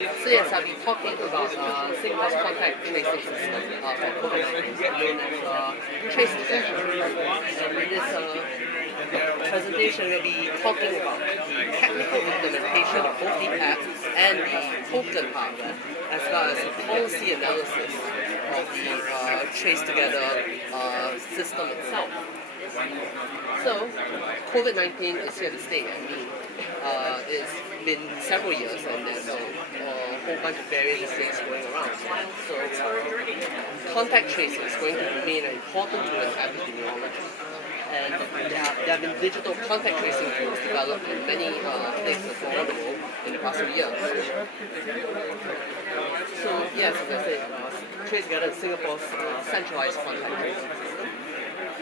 So yes, I'll be talking about Singapore's contact tracing system for COVID-19 known as TraceTogether. And in this presentation, we'll be talking about the technical implementation of both the app and the token hardware, as well as the policy analysis of the TraceTogether system itself. So, COVID-19 is here to stay. I mean, it's been several years and there's a whole bunch of various things going around. So, contact tracing is going to remain an important tool in epidemiology. And there have been digital contact tracing tools developed in many places around the world in the past few years. So, yes, as I said, TraceTogether is Singapore's centralized contact tracing system.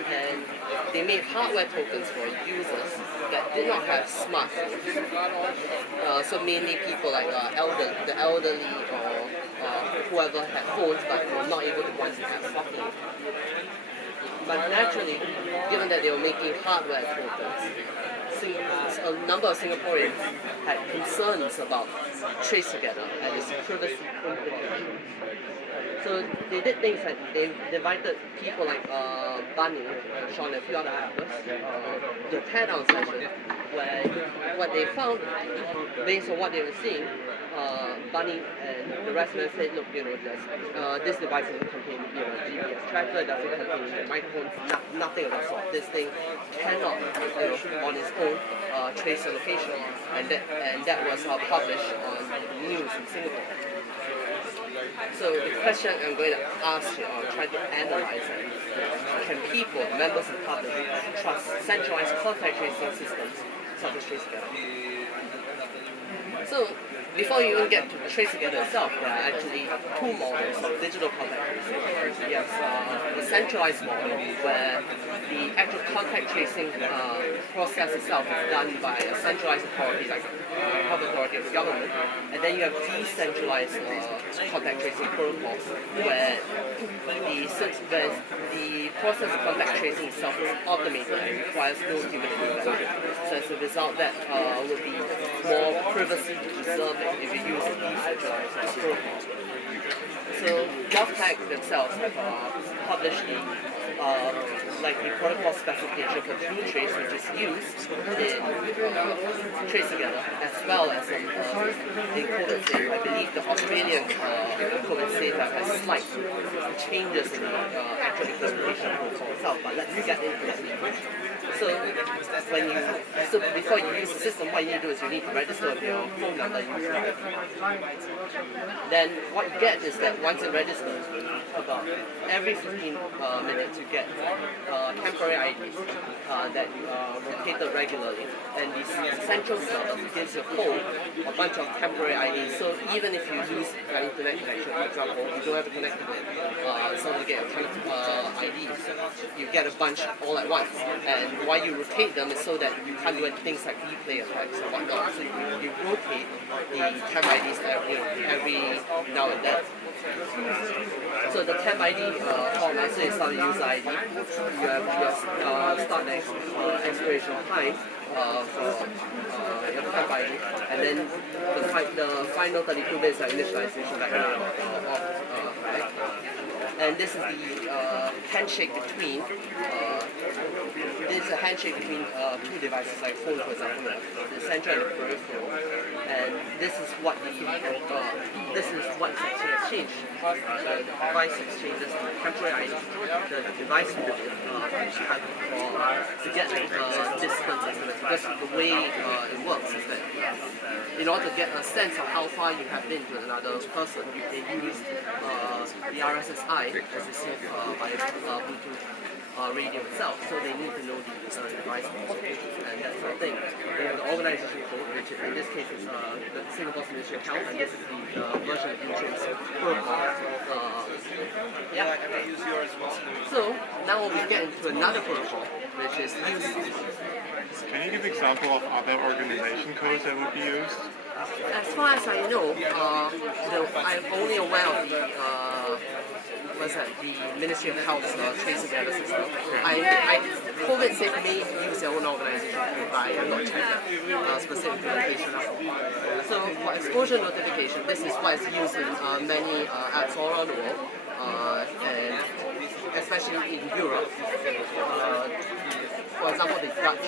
And they made hardware tokens for users that did not have smartphones. So mainly people like the elderly or whoever had phones but were not able to go and have smartphones. But naturally, given that they were making hardware tokens, a number of Singaporeans had concerns about TraceTogether and its privacy implications. So they did things like they invited people like Bunny, Sean, and a few other actors to a tear-down session where what they found, based on what they were seeing, Bunny and the rest of them said, look, this device doesn't contain GPS tracker, it doesn't contain microphones, nothing of that sort. This thing cannot, on its own, trace the location, and that was published on the news in Singapore. So the question I'm going to ask you, or try to analyze it, can people, members of the public, trust centralized contact tracing systems such as TraceTogether? So before you even get to TraceTogether itself, there are actually two models of digital contact tracing. Yes, the centralized model where the actual contact tracing process itself is done by a centralized authority like the health authority of the government, and then you have decentralized contact tracing protocols where the process of contact tracing itself is automated and requires no human intervention. So as a result, that would be more privacy preserving if you use a decentralized protocol. So GovTech themselves have published the protocol specification for TrueTrace, which is used in TraceTogether, as well as in COVID safe. I believe the Australian COVID safe has slight changes in the actual implementation protocol itself, but let's get into it. So before you use the system, what you need to do is you need to register with your phone number. Then what you get is that once it registers, about every 15 minutes you get temporary IDs that are rotated regularly, and the central server gives you a code, a bunch of temporary IDs. So even if you lose an internet connection, for example, you don't have to connect to it, so you get a ton of IDs, you get a bunch all at once. And why you rotate them is so that you can't do things like replay effects or whatnot. So you rotate the temp IDs every now and then. So the temp ID format, so you start with user ID, you have your start and expiration time for your temp ID, and then the final 32 bits are initialization vector and this is the handshake between two devices like phone, for example, the central and the peripheral, and this is what is exchanged. The device exchanges the temporary ID, the device to get distance estimates, because the way it works is that in order to get a sense of how far you have been to another person, they use the RSSI as received by Bluetooth radio itself, so they need to know the device and that sort of thing. They have the organization code, which in this case is the Singapore's Ministry of Health, and this is the version of insurance protocol. So now we get into another protocol, which is used. Can you give an example of other organization codes that would be used? As far as I know, I'm only aware of was at the Ministry of Health TraceTogether system. COVID safe may use their own organization, but I am not checking specific implementation. So for exposure notification, this is what is used in many apps all around the world, and especially in Europe. For example, the Dutch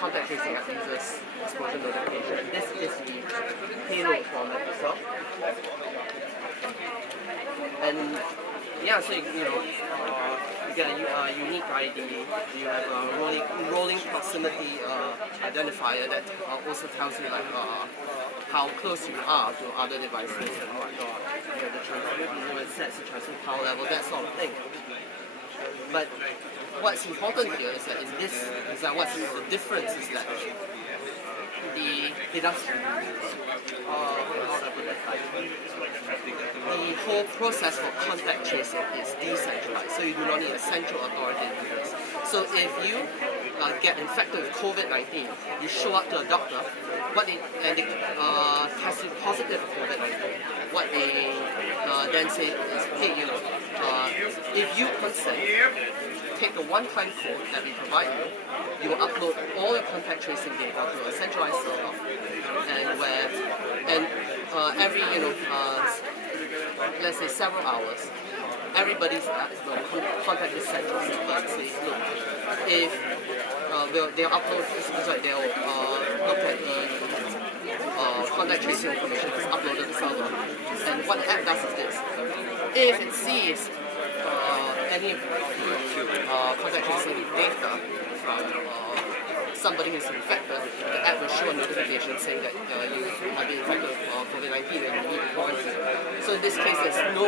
contact tracing app uses exposure notification. This is the payload format itself. And yeah, so you get a unique ID. You have a rolling proximity identifier that also tells you like how close you are to other devices and whatnot. You have it sets the transfer power level, that sort of thing. But what's important here is that what's the difference is that the whole process for contact tracing is decentralized, so you do not need a central authority to do this. So if you get infected with COVID-19, you show up to a doctor, and they test you positive for COVID-19. What they then say is, hey, if you consent, take the one-time code that we provide you, you will upload all your contact tracing data to a centralized server, and every let's say several hours, everybody's contact this central server and say, look, if they'll upload, they'll look at the contact tracing information that's uploaded to the server, and what the app does is this: if it sees any contact tracing data from somebody who's infected, the app will show a notification saying that you have been infected with COVID-19 and you need quarantine. So in this case, there's no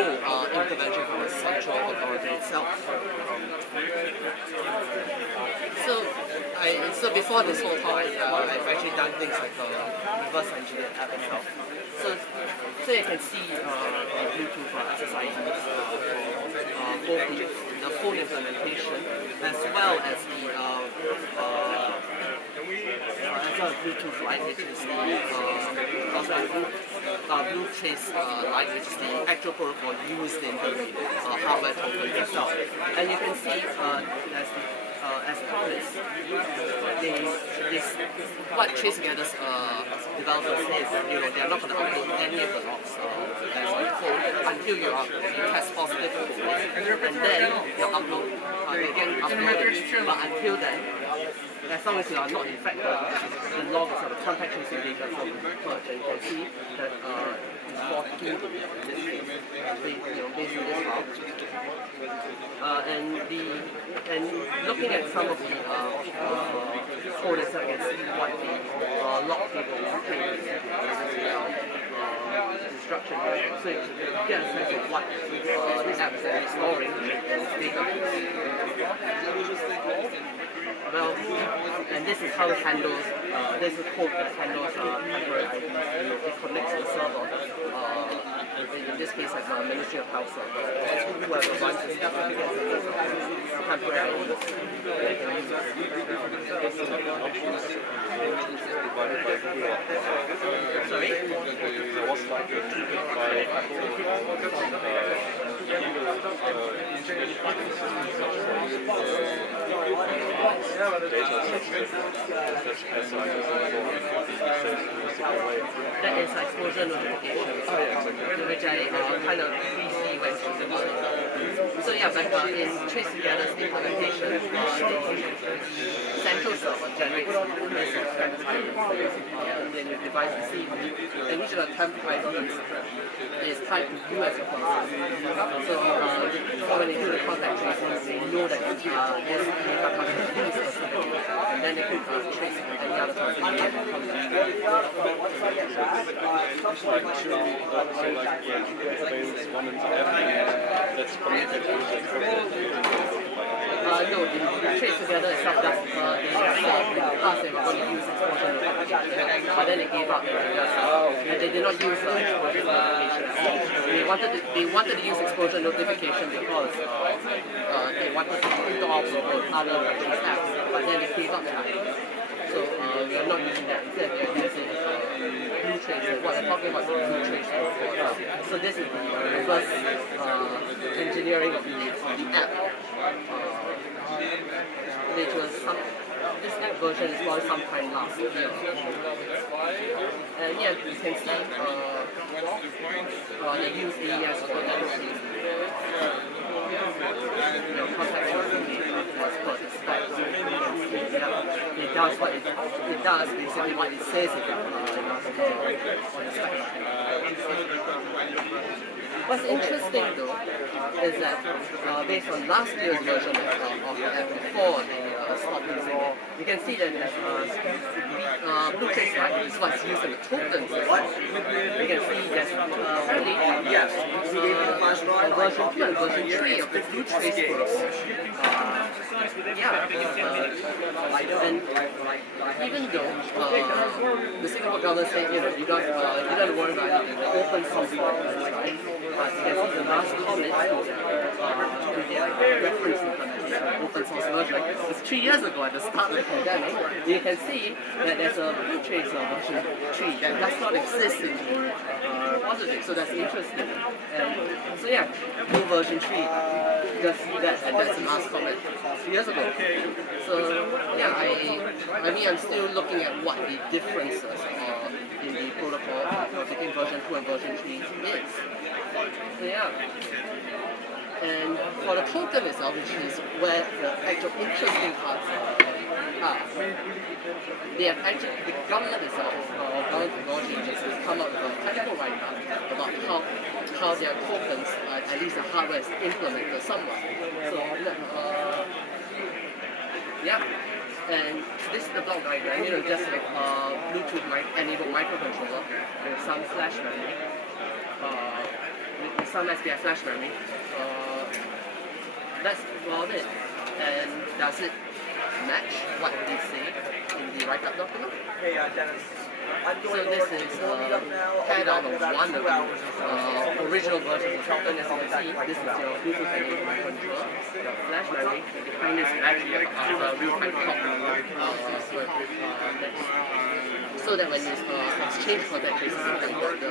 intervention from the central authority itself. So before this whole talk, I've actually done things like reverse engineer app itself. So you can see Bluetooth SSID for both the phone implementation as well as the Bluetooth Lite, which is the Blue Trace Lite, which is the actual protocol used in the hardware token itself. And you can see as promised, what TraceTogether's developers say is that they're not going to upload any of the logs that's on the phone until you test positive for COVID, and then they'll upload again upload. But until then, as long as you are not infected, the log is the contact tracing data from the merge, and you can see that it's 14 in this case, basically this file. And looking at some of the code itself, you can see what the log table contains instruction. So you get a sense of what this app is storing data. Well, and this is how it handles, this is code that handles temporary ID. It connects to the server, in this case like a Ministry of Health server. Whoever runs this certificate is temporary ID. They can use it. Sorry? What's like a 2.5 that is exposure notification, which I kind of briefly went through the So yeah, but in TraceTogether's implementation, the central server generates this temp ID, and then your device receives it, and each of the temp IDs is tied to you as a person. So when they do the contact tracing, they know that this data comes from this person, and then they can trace any other person who has that's connected to no, the TraceTogether itself does they were going to use exposure notification, but then they gave up and they did not use exposure notification at all. They wanted to use exposure notification because they wanted to interoperate with other apps, but then they gave up that. So you're not using that. Instead, you're using blue trace. What I'm talking about is blue trace protocol. So this is the reverse engineering of the app, which was this app version is probably sometime last year. And yeah, you can see they use AES for everything. Contact as per the spec. It does what it does, basically what it says it does on the spec. What's interesting though is that based on last year's version of the app before they stopped using it, you can see that blue trace light is what's used in the tokens. You can see there's apparently version 2 and version 3 of the blue trace books. And even though the Singapore government said, you don't worry about it, the open source license, right? But you can see the last comment to their reference implementation open source version. It's 3 years ago at the start of the pandemic. You can see that there's a blue trace version 3 that does not exist in repository, so that's interesting. And so yeah, blue version 3 does that, and that's the last comment 3 years ago. So yeah, I mean I'm still looking at what the differences are in the protocol between version 2 and version 3 is. So yeah. And for the token itself, which is where the actual interesting parts are, they have actually, the government itself, government technology agencies, come up with a technical write-up about how their tokens, at least the hardware, is implemented somewhat. So, yeah. And this is the block diagram, just like Bluetooth enabled microcontroller with some flash memory, with some SPI flash memory. That's about it. And does it match what they say in the write-up document? Hey, Dennis. So this is paired out of one of the original versions of token. As you can see, this is your Bluetooth enabled microcontroller, your flash memory, and this is actually a real-time clock. So that when you exchange contact traces, you can get the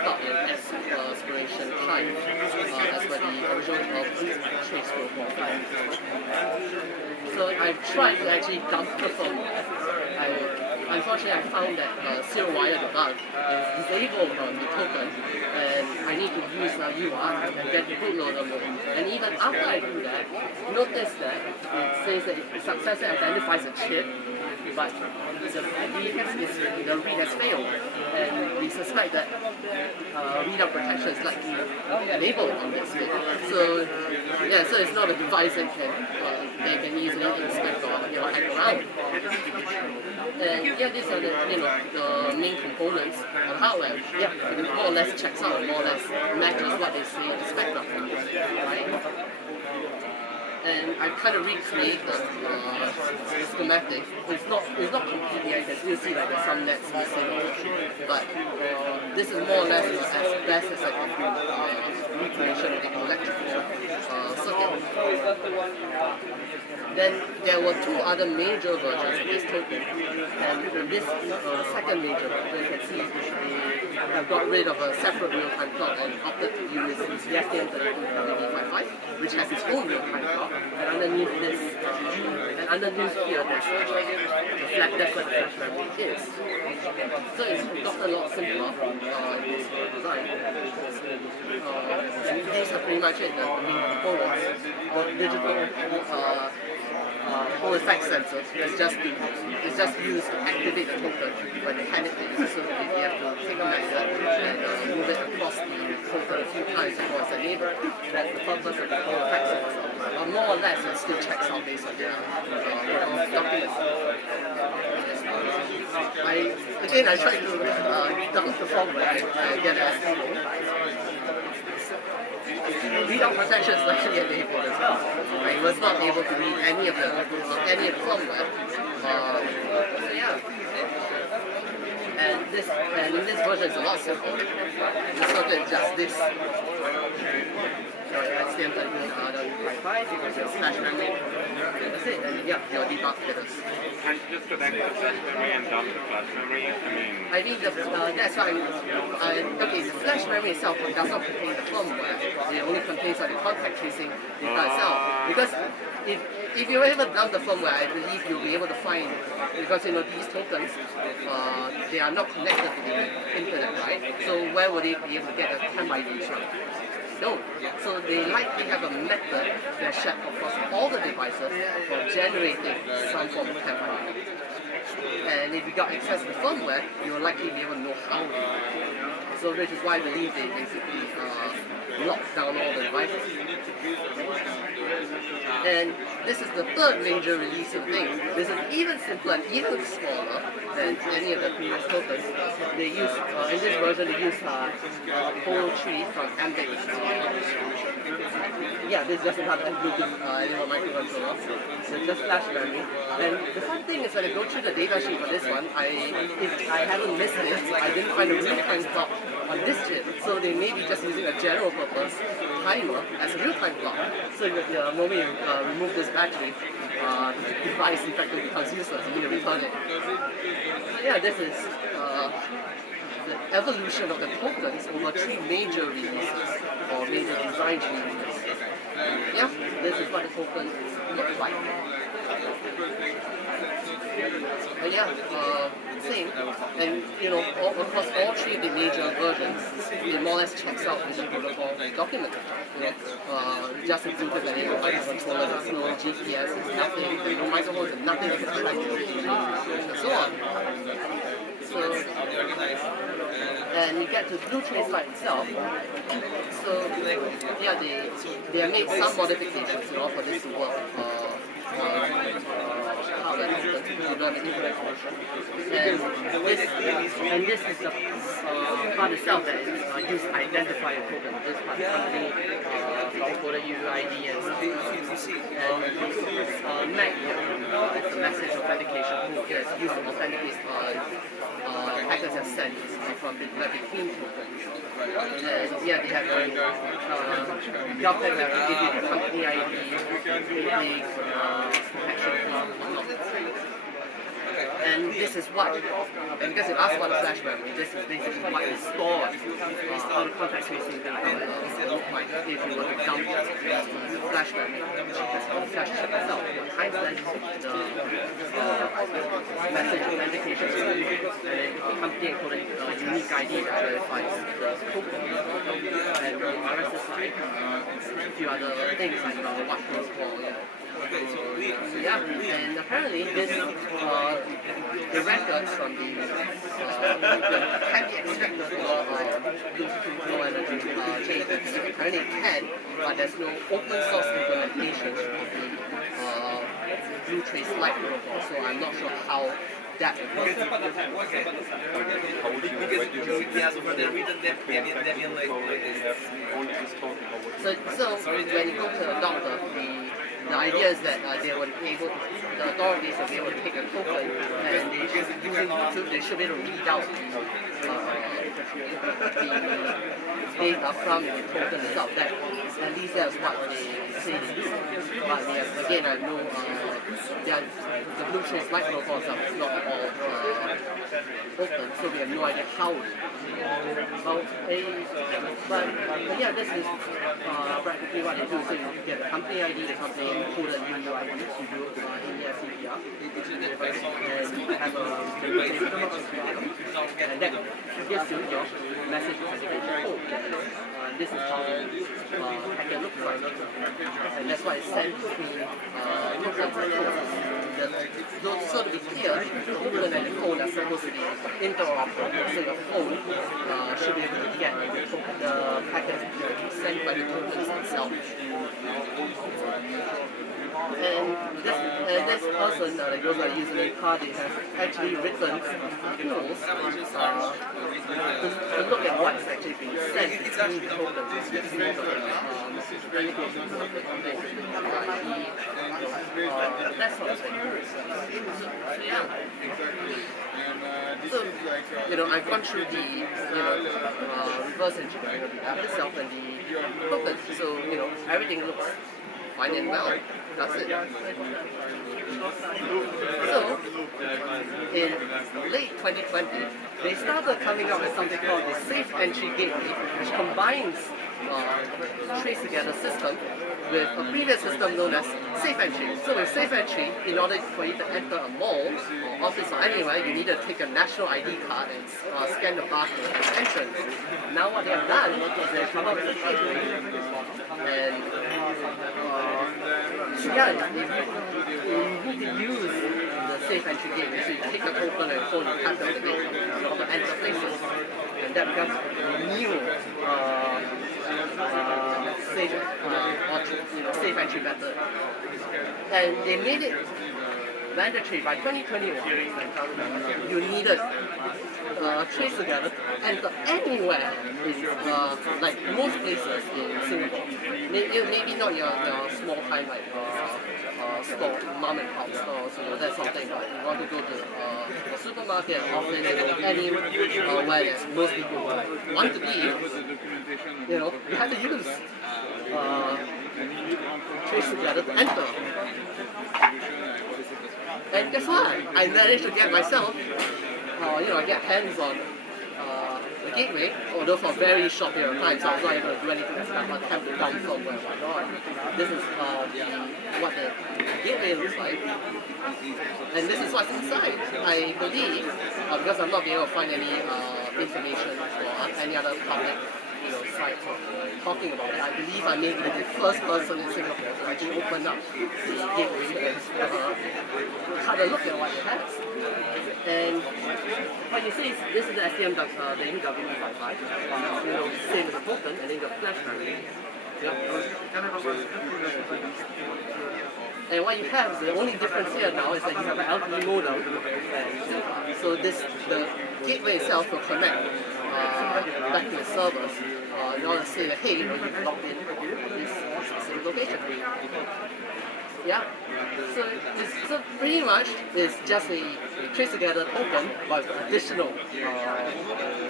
start and expiration time as per the original trace protocol. So I've tried to actually dump the firmware. Unfortunately, I found that zero wire debug is disabled on the token, and I need to use UART and get the bootloader mode. And even after I do that, notice that it says that it successfully identifies a chip, but the read has failed, and we suspect that readout protection is likely enabled on this bit. So yeah, so it's not a device that they can easily inspect or hack around. And yeah, these are the main components of hardware. Yeah, it more or less checks out, more or less matches what they say in the spec document, right? And I kind of recreate the schematic. It's not completely. I can still see like there's some nets missing, but this is more or less as best as I can do recreation of the electrical circuit. Then there were two other major versions of this token, and this second major version, you can see they have got rid of a separate real-time clock and opted to use the STM32WD55, which has its own real-time clock, and underneath this, and underneath here, that's where the flash memory is. So it's got a lot simpler in this design. And these are pretty much it, the main components. The digital full effect sensor is just used to activate the token when they hand it to you. So you have to take a method and move it across the token a few times before it's enabled. That's the purpose of the full effect sensor. More or less, it still checks out based on their documents. I tried to dump the firmware and get it. Readout protection is actually enabled as well. I was not able to read any of the firmware. So yeah. And in this version it's a lot simpler. The circuit is just this. STM32 because your flash memory. That's it. And yeah, your debug headers. And just connect the flash memory and dump the flash memory. I mean, that's why okay, the flash memory itself does not contain the firmware. It only contains the contact tracing data itself. Because if you ever dump the firmware, I believe you'll be able to find, because these tokens, they are not connected to the internet, right? So where would they be able to get a temp ID from? No. So they likely have a method that's shared across all the devices for generating some form of temp ID. And if you got access to the firmware, you'll likely be able to know how to do it. So which is why I believe they basically lock down all the devices. And this is the third major release of things. This is even simpler and even smaller than any of the previous tokens. They use, in this version, they use whole tree from Ambit. Yeah, this doesn't have a Bluetooth microcontroller. So just flash memory. And the fun thing is when I go through the data sheet for this one, if I haven't missed it, I didn't find a real-time clock on this chip. So they may be just using a general purpose timer as a real-time clock. So the moment you remove this battery, the device effectively becomes useless. You need to return it. So yeah, this is the evolution of the tokens over 3 major releases or major design changes. Yeah, this is what the tokens look like. And yeah, same. And of course, all 3 of the major versions, it more or less checks out in the protocol document. Just a Bluetooth and a microcontroller, there's no GPS, there's nothing, no microphones, there's nothing that can track and so on. So, and you get to Bluetooth side itself. So yeah, they have made some modifications for this to work. And this is the part itself that is used to identify a token. This part company encoded UID and stuff. And MAC is the message authentication tool that's used to authenticate packets and sent from between tokens. And yeah, they have document where they give you the company ID, protection and this is what, and because it asks about the flash memory, this is basically what is stored, how the contact tracing data look like if you were to dump the flash memory, the flash chip itself. Timestamp the message authentication and then company encoded unique ID that verifies the token. And the RSSI, a few other things like what protocol, yeah, and apparently this, the records from the can be extracted for low energy changes. Apparently it can, but there's no open source implementation of the Blue Trace Lite protocol, so I'm not sure how that works. So when you go to the doctor, the idea is that they will be able to, the authorities will be able to take a token and they should, using Bluetooth, they should be able to read out the data from the token itself. That at least that's what they say they do. But again, I know the Blue Trace Lite protocols are not all open, so we have no idea how. But yeah, this is practically what they do. So you get the company ID, the company encoded UUID, you do in-year CPR, and you have and that gives you your message authentication code. This is how the packet looks like, and that's why it's sent between tokens and codes. So to be clear, the token and the code are supposed to be interoperable, so the phone should be able to get the packet sent by the tokens itself. And this person that goes by username card, they have actually written tools to look at what's actually being sent between tokens, that sort of thing. So yeah. So, I've gone through the, reverse engineering of the app itself and the token. So, everything looks fine and well. That's it. So, in late 2020, they started coming up with something called the Safe Entry Gateway, which combines TraceTogether system with a previous system known as Safe Entry. So with Safe Entry, in order for you to enter a mall or office or anywhere, you need to take a national ID card and scan the barcode at entrance. Now what they have done is they've come up with a gateway. And you need to use the Safe Entry Gateway. So you take the token and phone and tap the gateway to enter places. And that becomes new safe entry method. And they made it mandatory by 2021. You needed TraceTogether to enter anywhere in like most places in Singapore. Maybe not your small time like store, mom and pop stores, that sort of thing. But you want to go to a supermarket, office, where there's most people want to be, you have to use TraceTogether to enter. And guess what? I managed to get myself, I get hands on the gateway, although for a very short period of time, so I was not able to do anything except attempt to download where I'm not. This is what the gateway looks like, and this is what's inside. I believe, because I'm not being able to find any information or any other public sites talking about it, I believe I may be the first person in Singapore to actually open up the gateway and have a look at what it has. And what you see is this is the STM, the UW55, same as the token, and then the flash memory. And what you have is the only difference here now is that you have an LTE modem, and so the gateway itself will connect back to the servers in order to say that hey, you've logged in on this specific location. Yeah. So pretty much it's just a TraceTogether token but with additional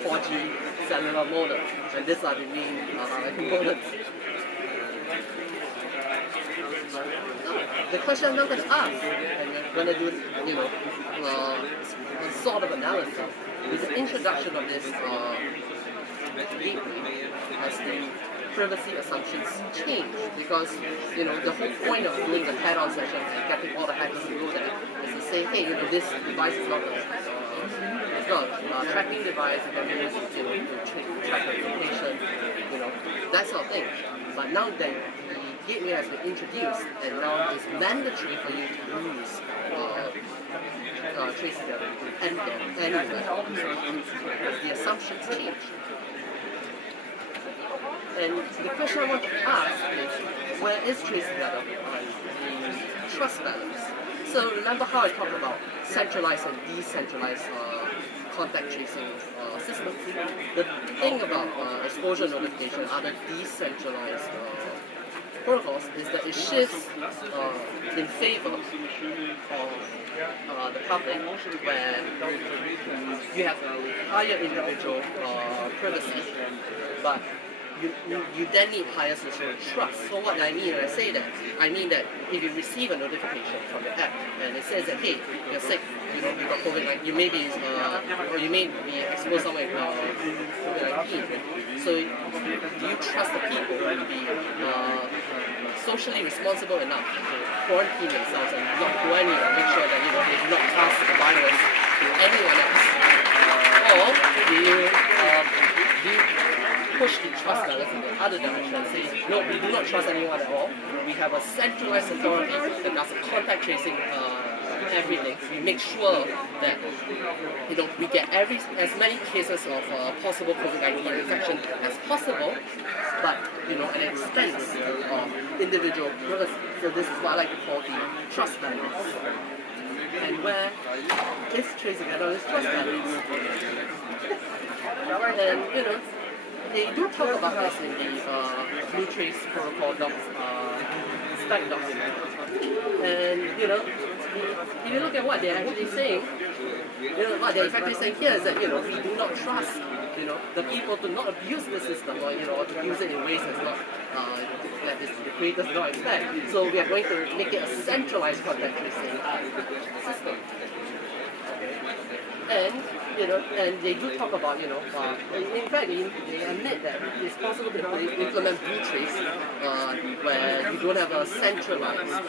4G cellular modem, and these are the main components. The question I'm now going to ask, and we're going to do, a sort of analysis, is the introduction of this gateway has the privacy assumptions changed, because the whole point of doing the head-on session and getting all the hackers to go there is to say, hey, this device is not a tracking device, it can be used to track the location, that sort of thing. But now that the gateway has been introduced, and now it's mandatory for you to use TraceTogether and anywhere, the assumptions change. And the question I want to ask is, where is TraceTogether on the trust balance? So remember how I talked about centralized and decentralized contact tracing systems? The thing about exposure notification, other decentralized protocols, is that it shifts in favor of the public, where you have higher individual privacy, but you then need higher social trust. So what I mean when I say that, I mean that if you receive a notification from the app and it says that, hey, you're sick, you got COVID-19, you may be, or you may be exposed somewhere with COVID-19. So do you trust the people to be socially responsible enough to quarantine themselves and not go anywhere, make sure that they do not pass the virus to anyone else? Or do you push the trust balance in the other direction and say, no, we do not trust anyone at all. We have a centralized authority that does contact tracing everything. We make sure that we get as many cases of possible COVID-19 infection as possible, but at an expense of individual privacy. So this is what I like to call the trust balance. And where is TraceTogether is trust balance? And they do talk about this in the Blue Trace Protocol spec document. And if you look at what they're actually saying, what they're effectively saying here is that we do not trust the people to not abuse the system or or to use it in ways that's not that the creators do not expect. So we are going to make it a centralized contact tracing system. And and they do talk about in fact they admit that it's possible to implement Btrace where you don't have a centralized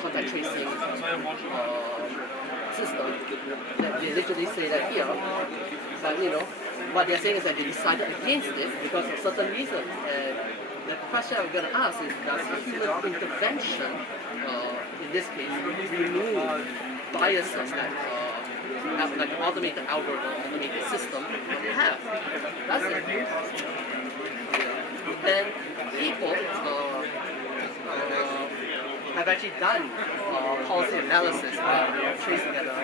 contact tracing system. They literally say that here, but what they're saying is that they decided against it because of certain reasons. And the question I'm going to ask is, does human intervention, in this case, remove biases that like an automated algorithm, automated system have? That's it. And people have actually done policy analysis of the TraceTogether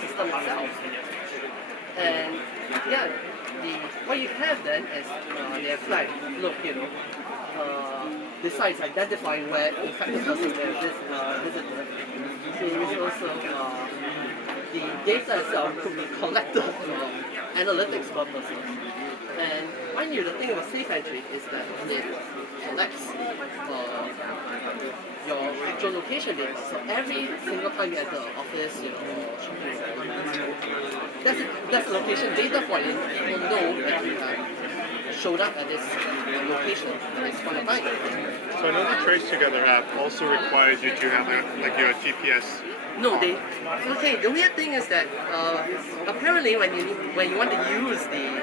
system itself. And yeah, what you have then is they have flagged, look, besides identifying where infected persons were visited, there is also the data itself could be collected for analytics purposes. And mind you, the thing about safe entry is that it collects your actual location data. So every single time you enter an office, or shopping mall, that's location data for you. People know that you showed up at this location at this point of time. So I know the TraceTogether app also requires you to have your GPS. No, okay. The weird thing is that apparently when you want to use the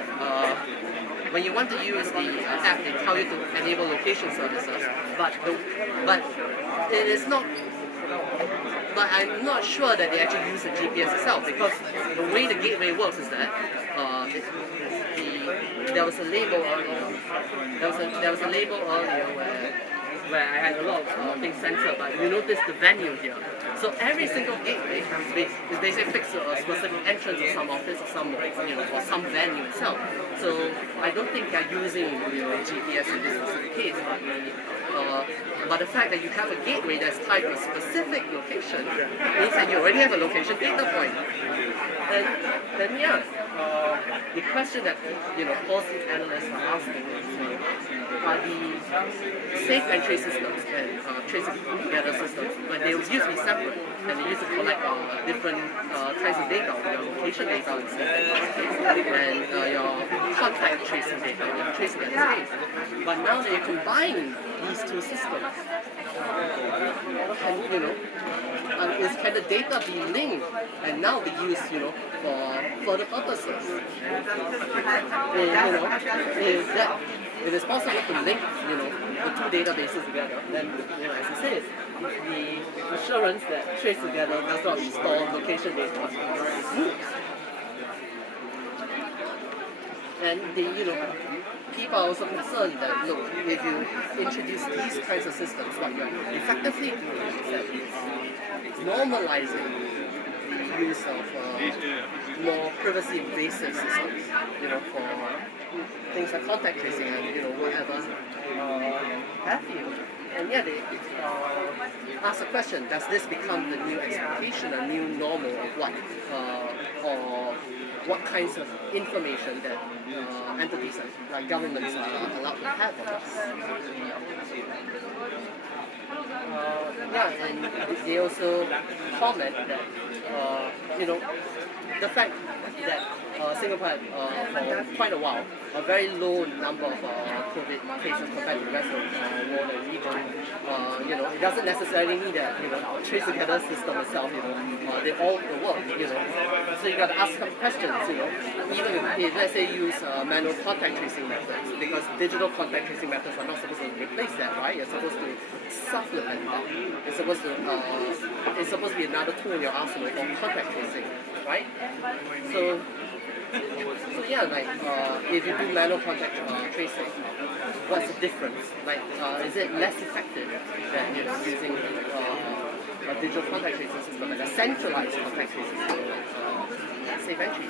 app, they tell you to enable location services. But it is not. But I'm not sure that they actually use the GPS itself, because the way the gateway works is that there was a label earlier. There was a label earlier where I had a lot of things censored, but you notice the venue here. So every single gateway is basically fixed to a specific entrance of some office or some or some venue itself. So I don't think they're using GPS in this specific case, but the fact that you have a gateway that's tied to a specific location means that you already have a location data point. And then the question that policy analysts are asking is, are the safe entry systems and TraceTogether systems, when they used to be separate and they used to collect different kinds of data, your location data and your contact tracing data in TraceTogether space. But now they combine these two systems. Can the data be linked and now be used, for further purposes? If it's possible to link, the two databases together, then, as it says, the assurance that TraceTogether does not store location data is moot. And people are also concerned that, look, if you introduce these kinds of systems, what you're effectively doing is that it's normalizing the use of more privacy invasive systems, for things like contact tracing and whatever have you. And they ask the question: does this become the new expectation, a new normal of what, or what kinds of information that entities like governments are allowed to have of us? And they also comment that the fact that Singapore had for quite a while a very low number of COVID cases compared to the rest of the world and region. It doesn't necessarily mean that TraceTogether system itself, they all work. So you got to ask some questions. Even if let's say you use manual contact tracing methods, because digital contact tracing methods are not supposed to replace that, right? You're supposed to supplement that. It's supposed to be another tool in your arsenal for contact tracing, right? So if you do manual contact tracing, what's the difference? Is it less effective than using a digital contact tracing system and a centralized contact tracing system like safe entry?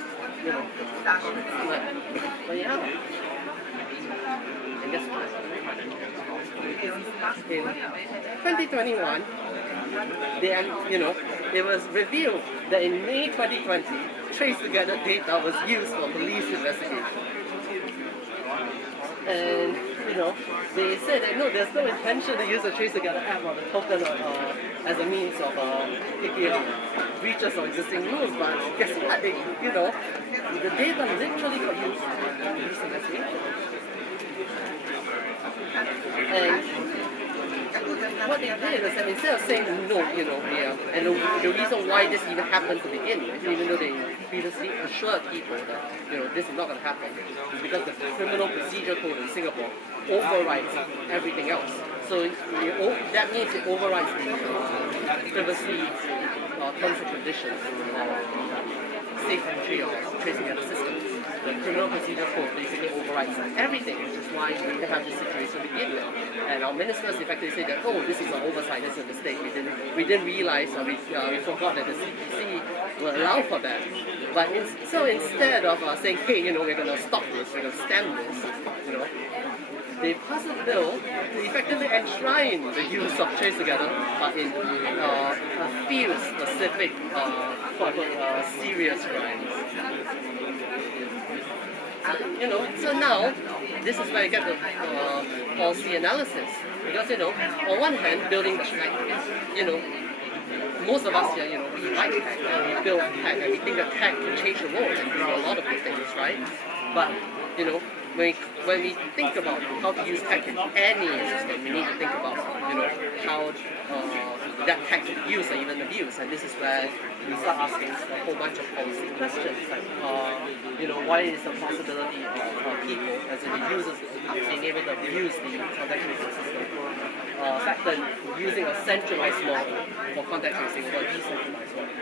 But and guess what? In 2021, it was revealed that in May 2020, TraceTogether data was used for police investigation. And they said that no, there's no intention to use the TraceTogether app or the token as a means of picking up breaches of existing rules. But guess what? The data literally got used for police investigation. And what they did is that instead of saying no, and the reason why this even happened to begin with, even though they previously assured people that this is not going to happen, is because the criminal procedure code in Singapore overrides everything else. So that means it overrides the privacy terms and conditions of safe entry or TraceTogether systems. The criminal procedure code basically overrides everything, which is why we have this situation to begin with. And our ministers effectively say that, oh, this is an oversight, this is a mistake. We didn't realize, or we forgot that the CPC will allow for that. But so instead of saying, hey, we're going to stop this, we're going to stem this, they passed a bill to effectively enshrine the use of TraceTogether in a few specific, serious crimes. So now, this is where I get the policy analysis. Because, on one hand, building most of us here, we like tech, and we build tech, and we think that tech can change the world and do a lot of good things, right? But, when we think about how to use tech in any system, we need to think about, how that tech can be used or even abused. And this is where we start asking a whole bunch of policy questions, like, why is the possibility of people, as in the users, being able to abuse the contact tracing system? Factor using a centralized model for contact tracing or a decentralized model.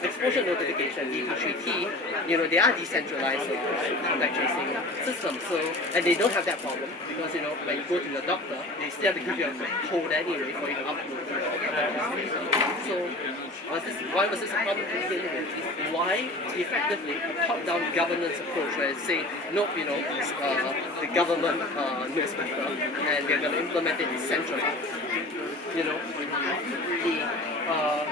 Exposure notification, DP3T, they are decentralized contact tracing systems. So, and they don't have that problem because, when you go to your doctor, they still have to give you a code anyway for you to upload to your contact tracing. So, why was this a problem to begin with? Why effectively a top-down governance approach where it's saying, nope, the government knows better and we're going to implement it centrally.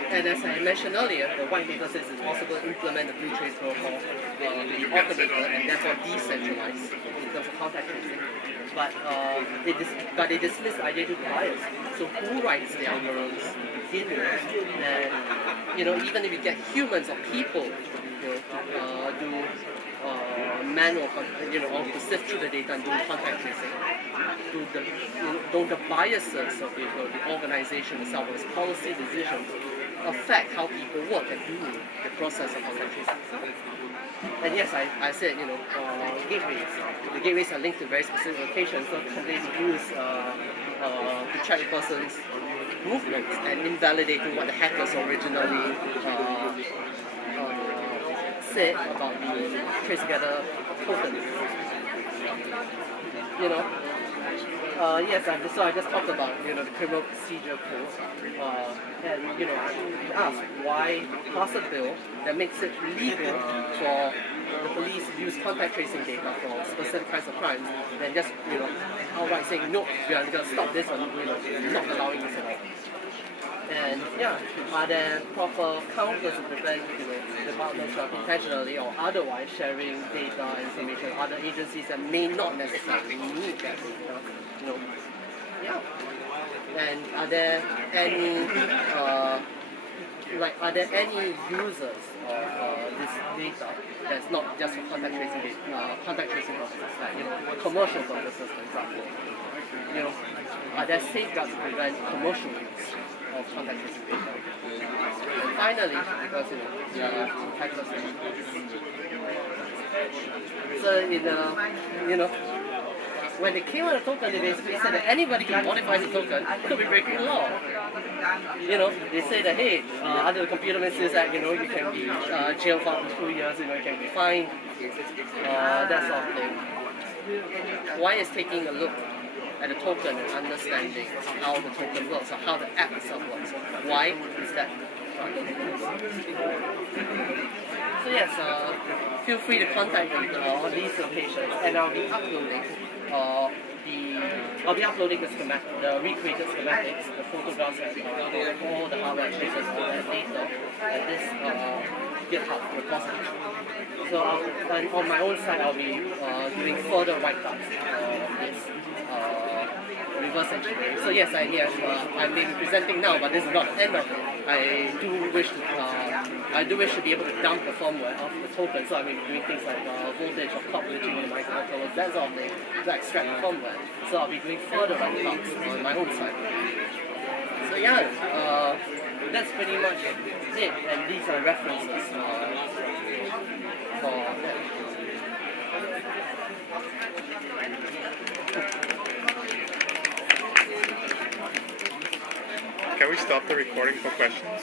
And as I mentioned earlier, the white paper says it's possible to implement the blue trace protocol to be automated and therefore decentralized in terms of contact tracing. But they dismiss identity bias. So who writes the algorithms to begin with? And even if you get humans or people do manual, or to sift through the data and do contact tracing, don't the biases of the organization itself, its policy decisions, affect how people work and do the process of contact tracing? And yes, I said, gateways. The gateways are linked to very specific locations, so companies use to track a person's movements and invalidating what the hackers originally said about the TraceTogether token. Yes, so I just talked about the criminal procedure code, and ask why pass a bill that makes it legal for the police to use contact tracing data for specific kinds of crimes, and just outright saying no, we are going to stop this or not allowing this at all. And are there proper counters to prevent departments from intentionally or otherwise sharing data information with other agencies that may not necessarily need that data? And are there any users of this data that's not just for contact tracing purposes, like commercial purposes, for example? Are there safeguards to prevent commercial use of contact tracing data? And finally, because hackers, so when they came out of the token, they basically said that anybody can modify the token, could be breaking the law. They say that, hey, under the Computer Misuse Act, you can be jailed for up to 2 years, you can be fined, that sort of thing. Why is taking a look at the token and understanding how the token works or how the app itself works? Why is that? So yes, feel free to contact me on these locations, and I'll be uploading I'll be uploading the recreated schematics, the photographs, and all the hardware traces, all that data at this GitHub repository. So and on my own side, I'll be doing further write-ups of this reverse engineering. So yes, I may be presenting now, but this is not the end of it. I do wish to be able to dump the firmware of the token. So I mean doing things like voltage or clock glitching in the microcontrollers, that sort of thing, to extract the firmware. So I'll be doing further write-ups on my own side. So yeah, that's pretty much it. And these are references for that. Can we stop the recording for questions?